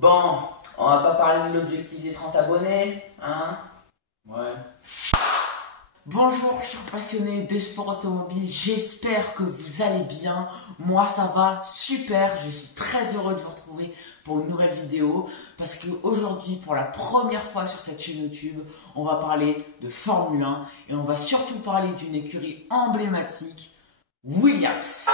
Bon, on va pas parler de l'objectif des 30 abonnés, hein? Ouais. Bonjour chers passionnés de sport automobile, j'espère que vous allez bien. Moi ça va super, je suis très heureux de vous retrouver pour une nouvelle vidéo. Parce qu'aujourd'hui, pour la première fois sur cette chaîne YouTube, on va parler de Formule 1. Et on va surtout parler d'une écurie emblématique, Williams.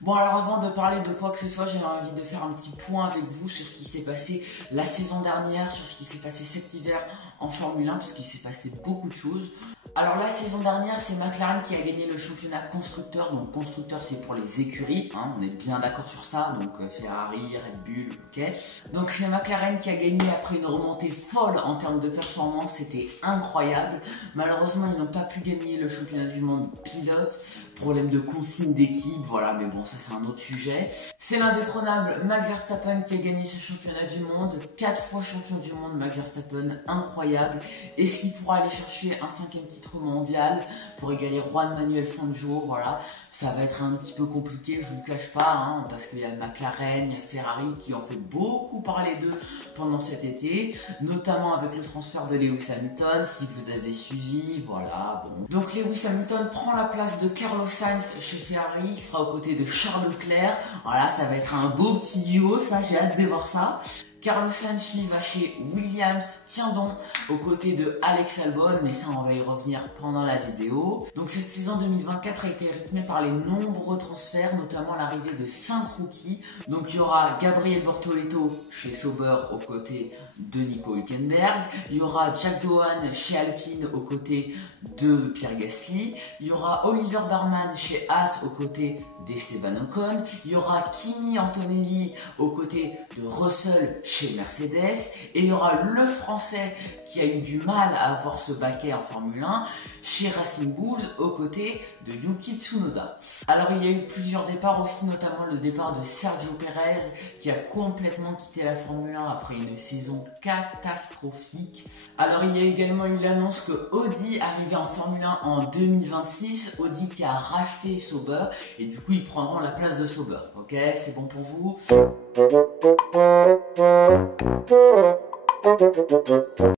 Bon, alors avant de parler de quoi que ce soit, j'ai envie de faire un petit point avec vous sur ce qui s'est passé la saison dernière, sur ce qui s'est passé cet hiver en Formule 1, parce qu'il s'est passé beaucoup de choses. Alors la saison dernière, c'est McLaren qui a gagné le championnat constructeur. Donc constructeur, c'est pour les écuries, hein, on est bien d'accord sur ça. Donc Ferrari, Red Bull, ok. Donc c'est McLaren qui a gagné après une remontée folle en termes de performance, c'était incroyable. Malheureusement, ils n'ont pas pu gagner le championnat du monde pilote. Problème de consigne d'équipe, voilà, mais bon, ça c'est un autre sujet. C'est l'indétrônable Max Verstappen qui a gagné ce championnat du monde, 4 fois champion du monde, Max Verstappen, incroyable. Est-ce qu'il pourra aller chercher un 5e titre mondial pour égaler Juan Manuel Fangio? Voilà, ça va être un petit peu compliqué, je vous le cache pas, hein, parce qu'il y a McLaren, il y a Ferrari qui ont fait beaucoup parler d'eux pendant cet été, notamment avec le transfert de Lewis Hamilton, si vous avez suivi, voilà, bon. Donc Lewis Hamilton prend la place de Carlos Sainz chez Ferrari, il sera aux côtés de Charles Leclerc. Voilà, ça va être un beau petit duo, ça, j'ai hâte de voir ça. Carlos Sainz lui va chez Williams, tiens donc, aux côtés de Alex Albon, mais ça on va y revenir pendant la vidéo. Donc cette saison 2024 a été rythmée par les nombreux transferts, notamment l'arrivée de 5 rookies. Donc il y aura Gabriel Bortoleto chez Sauber aux côtés de Nico Hülkenberg, il y aura Jack Doohan chez Alpine aux côtés de Pierre Gasly, il y aura Oliver Baumann chez Haas aux côtés d'Esteban Ocon, il y aura Kimi Antonelli aux côtés de Russell chez Mercedes, et il y aura le français qui a eu du mal à avoir ce baquet en Formule 1 chez Racing Bulls aux côtés de Yuki Tsunoda. Alors il y a eu plusieurs départs aussi, notamment le départ de Sergio Perez qui a complètement quitté la Formule 1 après une saison catastrophique. Alors il y a également eu l'annonce que Audi arrivait en Formule 1 en 2026, Audi qui a racheté Sauber et du coup ils prendront la place de Sauber. Ok, c'est bon pour vous?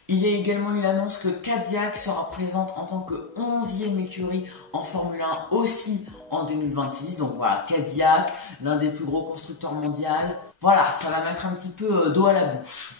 Il y a également eu l'annonce que Cadillac sera présente en tant que 11e écurie en Formule 1 aussi en 2026. Donc voilà, Cadillac, l'un des plus gros constructeurs mondiaux. Voilà, ça va mettre un petit peu d'eau à la bouche.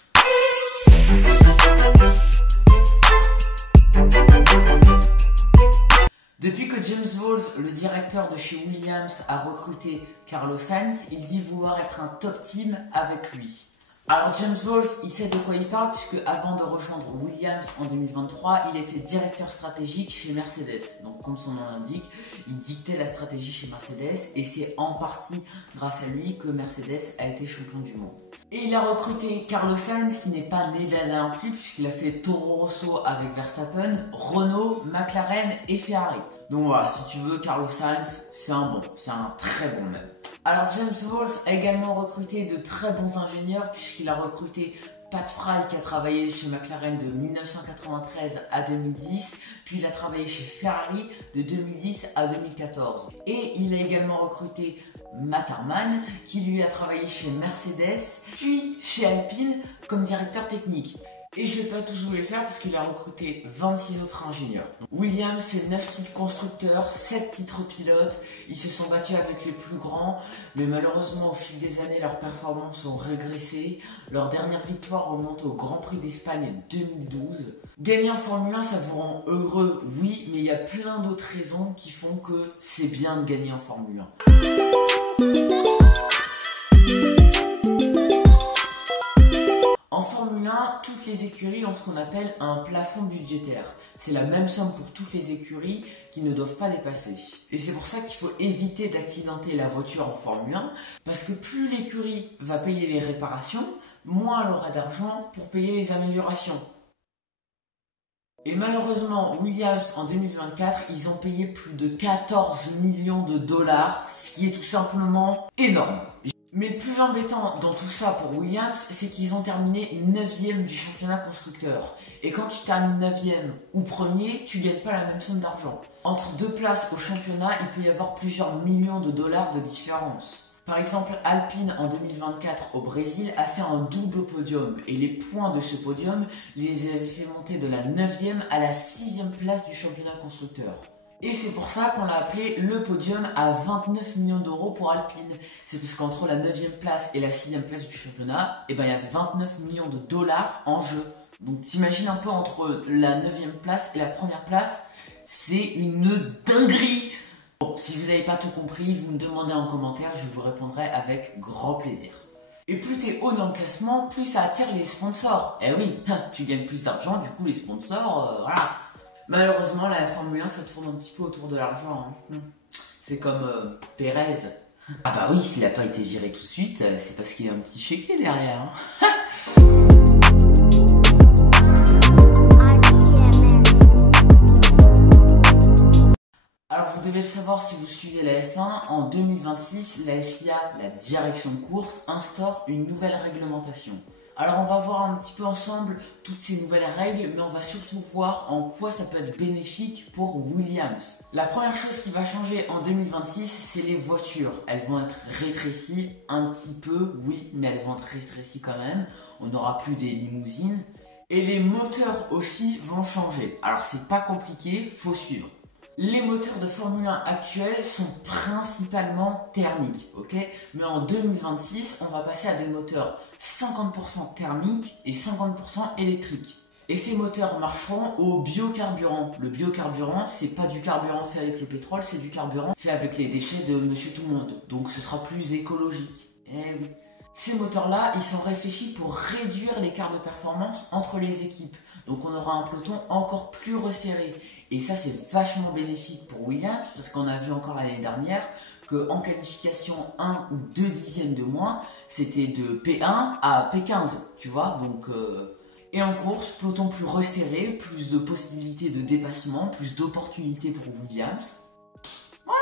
Depuis que James Vowles, le directeur de chez Williams, a recruté Carlos Sainz, il dit vouloir être un top team avec lui. Alors James Vowles, il sait de quoi il parle puisque avant de rejoindre Williams en 2023, il était directeur stratégique chez Mercedes. Donc comme son nom l'indique, il dictait la stratégie chez Mercedes et c'est en partie grâce à lui que Mercedes a été champion du monde. Et il a recruté Carlos Sainz qui n'est pas né de la dernière pluie puisqu'il a fait Toro Rosso avec Verstappen, Renault, McLaren et Ferrari. Donc voilà, si tu veux, Carlos Sainz, c'est un très bon même. Alors James Vowles a également recruté de très bons ingénieurs puisqu'il a recruté Pat Fry qui a travaillé chez McLaren de 1993 à 2010, puis il a travaillé chez Ferrari de 2010 à 2014. Et il a également recruté Matt Harman qui lui a travaillé chez Mercedes, puis chez Alpine comme directeur technique. Et je vais pas tous vous les faire parce qu'il a recruté 26 autres ingénieurs. Williams, c'est 9 titres constructeurs, 7 titres pilotes. Ils se sont battus avec les plus grands, mais malheureusement au fil des années, leurs performances ont régressé. Leur dernière victoire remonte au Grand Prix d'Espagne 2012. Gagner en Formule 1, ça vous rend heureux, oui, mais il y a plein d'autres raisons qui font que c'est bien de gagner en Formule 1. En Formule 1, toutes les écuries ont ce qu'on appelle un plafond budgétaire. C'est la même somme pour toutes les écuries qui ne doivent pas dépasser. Et c'est pour ça qu'il faut éviter d'accidenter la voiture en Formule 1, parce que plus l'écurie va payer les réparations, moins elle aura d'argent pour payer les améliorations. Et malheureusement, Williams, en 2024, ils ont payé plus de 14 millions de dollars, ce qui est tout simplement énorme. Mais le plus embêtant dans tout ça pour Williams, c'est qu'ils ont terminé 9e du championnat constructeur. Et quand tu termines 9e ou 1er, tu gagnes pas la même somme d'argent. Entre deux places au championnat, il peut y avoir plusieurs millions de dollars de différence. Par exemple, Alpine en 2024 au Brésil a fait un double podium et les points de ce podium les avaient fait monter de la 9e à la 6e place du championnat constructeur. Et c'est pour ça qu'on l'a appelé le podium à 29 millions d'euros pour Alpine. C'est parce qu'entre la 9e place et la 6e place du championnat, il y avait 29 millions de dollars en jeu. Donc t'imagines un peu entre la 9e place et la première place, c'est une dinguerie. Bon, si vous n'avez pas tout compris, vous me demandez en commentaire, je vous répondrai avec grand plaisir. Et plus t'es haut dans le classement, plus ça attire les sponsors. Eh oui, tu gagnes plus d'argent, du coup les sponsors, voilà. Malheureusement, la Formule 1, ça tourne un petit peu autour de l'argent. Hein. C'est comme Pérez. Ah bah oui, s'il n'a pas été viré tout de suite, c'est parce qu'il y a un petit chéquier derrière. Hein. Alors vous devez le savoir si vous suivez la F1, en 2026, la FIA, la direction de course, instaure une nouvelle réglementation. Alors on va voir un petit peu ensemble toutes ces nouvelles règles, mais on va surtout voir en quoi ça peut être bénéfique pour Williams. La première chose qui va changer en 2026, c'est les voitures. Elles vont être rétrécies un petit peu, oui, mais elles vont être rétrécies quand même. On n'aura plus des limousines. Et les moteurs aussi vont changer. Alors c'est pas compliqué, faut suivre. Les moteurs de Formule 1 actuels sont principalement thermiques, ok? Mais en 2026, on va passer à des moteurs 50% thermiques et 50% électriques. Et ces moteurs marcheront au biocarburant. Le biocarburant, c'est pas du carburant fait avec le pétrole, c'est du carburant fait avec les déchets de Monsieur Tout-le-Monde. Donc ce sera plus écologique. Eh oui. Ces moteurs-là, ils sont réfléchis pour réduire l'écart de performance entre les équipes. Donc on aura un peloton encore plus resserré. Et ça, c'est vachement bénéfique pour Williams, parce qu'on a vu encore l'année dernière qu'en qualification 1 ou 2 dixièmes de moins, c'était de P1 à P15, tu vois. Donc, et en course, peloton plus resserré, plus de possibilités de dépassement, plus d'opportunités pour Williams. Voilà.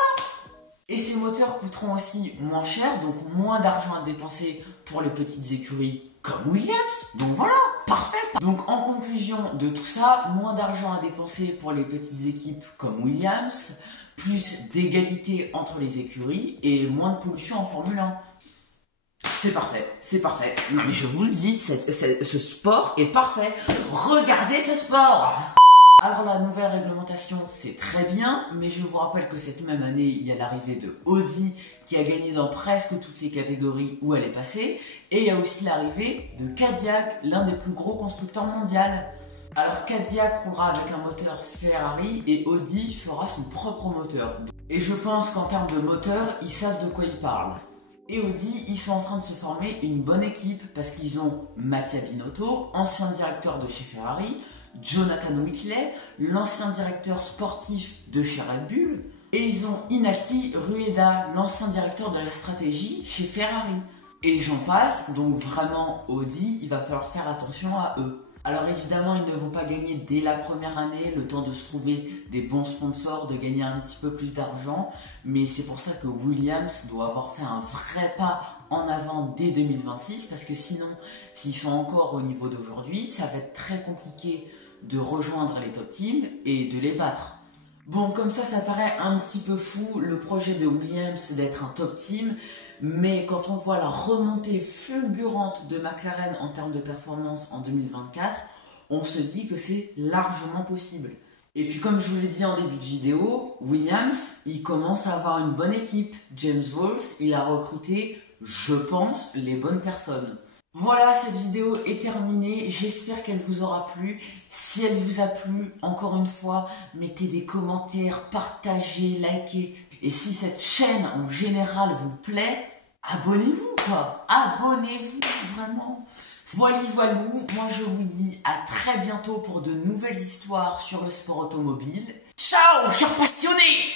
Et ces moteurs coûteront aussi moins cher, donc moins d'argent à dépenser pour les petites écuries comme Williams. Donc voilà, parfait. Donc en conclusion de tout ça, moins d'argent à dépenser pour les petites équipes comme Williams, plus d'égalité entre les écuries et moins de pollution en Formule 1. C'est parfait, c'est parfait. Non mais je vous le dis, ce sport est parfait. Regardez ce sport! Alors la nouvelle réglementation, c'est très bien, mais je vous rappelle que cette même année, il y a l'arrivée de Audi qui a gagné dans presque toutes les catégories où elle est passée, et il y a aussi l'arrivée de Cadillac, l'un des plus gros constructeurs mondiaux. Alors Cadillac roulera avec un moteur Ferrari et Audi fera son propre moteur. Et je pense qu'en termes de moteur, ils savent de quoi ils parlent. Et Audi, ils sont en train de se former une bonne équipe parce qu'ils ont Mattia Binotto, ancien directeur de chez Ferrari, Jonathan Whitley, l'ancien directeur sportif de chez Red Bull, et ils ont Inaki Rueda, l'ancien directeur de la stratégie chez Ferrari. Et j'en passe, donc vraiment Audi, il va falloir faire attention à eux. Alors évidemment, ils ne vont pas gagner dès la première année, le temps de se trouver des bons sponsors, de gagner un petit peu plus d'argent, mais c'est pour ça que Williams doit avoir fait un vrai pas en avant dès 2026, parce que sinon, s'ils sont encore au niveau d'aujourd'hui, ça va être très compliqué de rejoindre les top teams et de les battre. Bon, comme ça paraît un petit peu fou, le projet de Williams c'est d'être un top team, mais quand on voit la remontée fulgurante de McLaren en termes de performance en 2024, on se dit que c'est largement possible. Et puis comme je vous l'ai dit en début de vidéo, Williams, il commence à avoir une bonne équipe. James Wolfe, il a recruté, je pense, les bonnes personnes. Voilà, cette vidéo est terminée, j'espère qu'elle vous aura plu. Si elle vous a plu, encore une fois, mettez des commentaires, partagez, likez. Et si cette chaîne en général vous plaît, abonnez-vous quoi. Abonnez-vous, vraiment. Voilà, moi je vous dis à très bientôt pour de nouvelles histoires sur le sport automobile. Ciao, chers passionnés.